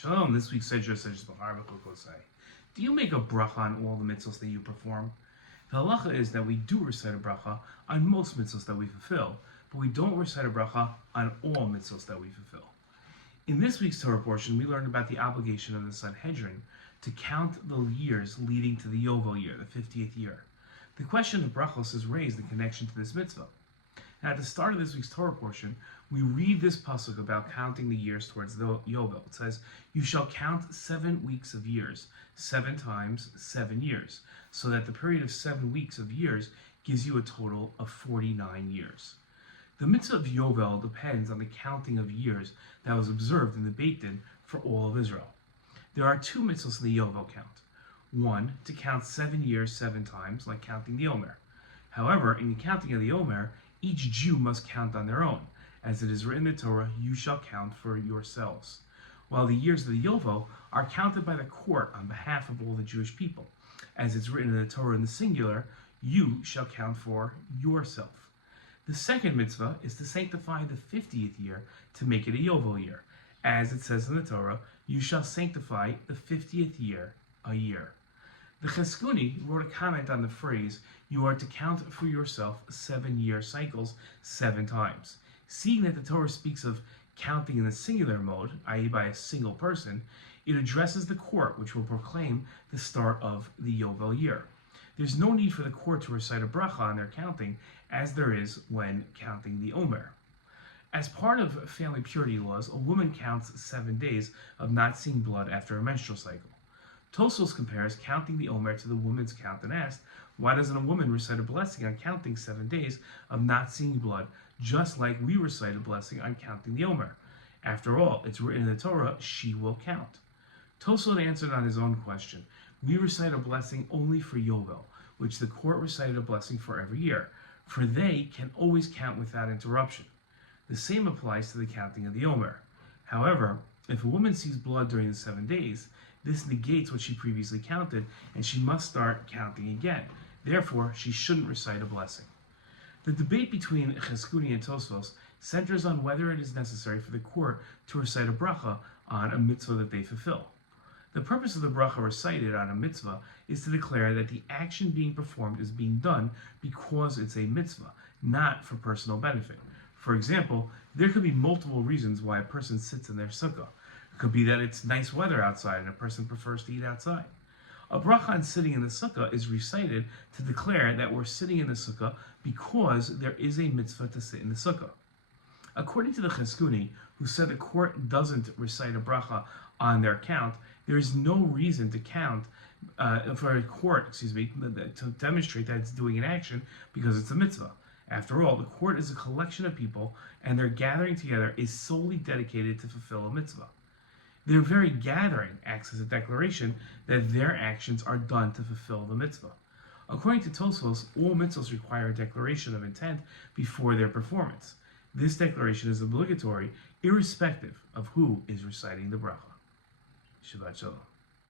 Shalom, this week's Sedra Behar say, do you make a bracha on all the mitzvahs that you perform? The halacha is that we do recite a bracha on most mitzvahs that we fulfill, but we don't recite a bracha on all mitzvahs that we fulfill. In this week's Torah portion, we learned about the obligation of the Sanhedrin to count the years leading to the Yovel year, the 50th year. The question of brachos is raised in connection to this mitzvah. Now, at the start of this week's Torah portion, we read this pasuk about counting the years towards the Yovel. It says, "You shall count 7 weeks of years, 7 times 7 years, so that the period of 7 weeks of years gives you a total of 49 years." The mitzvah of Yovel depends on the counting of years that was observed in the Beit Din for all of Israel. There are 2 mitzvahs in the Yovel count. One, to count 7 years 7 times, like counting the Omer. However, in the counting of the Omer, each Jew must count on their own. As it is written in the Torah, you shall count for yourselves. While the years of the Yovel are counted by the court on behalf of all the Jewish people. As it's written in the Torah in the singular, you shall count for yourself. The second mitzvah is to sanctify the 50th year to make it a Yovel year. As it says in the Torah, you shall sanctify the 50th year a year. The Cheskuni wrote a comment on the phrase, you are to count for yourself 7-year cycles 7 times. Seeing that the Torah speaks of counting in the singular mode, i.e. by a single person, it addresses the court, which will proclaim the start of the Yovel year. There's no need for the court to recite a bracha on their counting, as there is when counting the Omer. As part of family purity laws, a woman counts 7 days of not seeing blood after a menstrual cycle. Tosfos compares counting the Omer to the woman's count and asked, why doesn't a woman recite a blessing on counting 7 days of not seeing blood, just like we recite a blessing on counting the Omer? After all, it's written in the Torah, she will count. Tosfos answered on his own question, we recite a blessing only for Yovel, which the court recited a blessing for every year, for they can always count without interruption. The same applies to the counting of the Omer. However, if a woman sees blood during the 7 days, this negates what she previously counted, and she must start counting again. Therefore, she shouldn't recite a blessing. The debate between Cheskuni and Tosfos centers on whether it is necessary for the court to recite a bracha on a mitzvah that they fulfill. The purpose of the bracha recited on a mitzvah is to declare that the action being performed is being done because it's a mitzvah, not for personal benefit. For example, there could be multiple reasons why a person sits in their sukkah. It could be that it's nice weather outside and a person prefers to eat outside. A bracha on sitting in the sukkah is recited to declare that we're sitting in the sukkah because there is a mitzvah to sit in the sukkah. According to the Cheskuni, who said the court doesn't recite a bracha on their count, there is no reason to count for a court, to demonstrate that it's doing an action because it's a mitzvah. After all, the court is a collection of people, and their gathering together is solely dedicated to fulfill a mitzvah. Their very gathering acts as a declaration that their actions are done to fulfill the mitzvah. According to Tosfos, all mitzvahs require a declaration of intent before their performance. This declaration is obligatory, irrespective of who is reciting the bracha. Shabbat Shalom.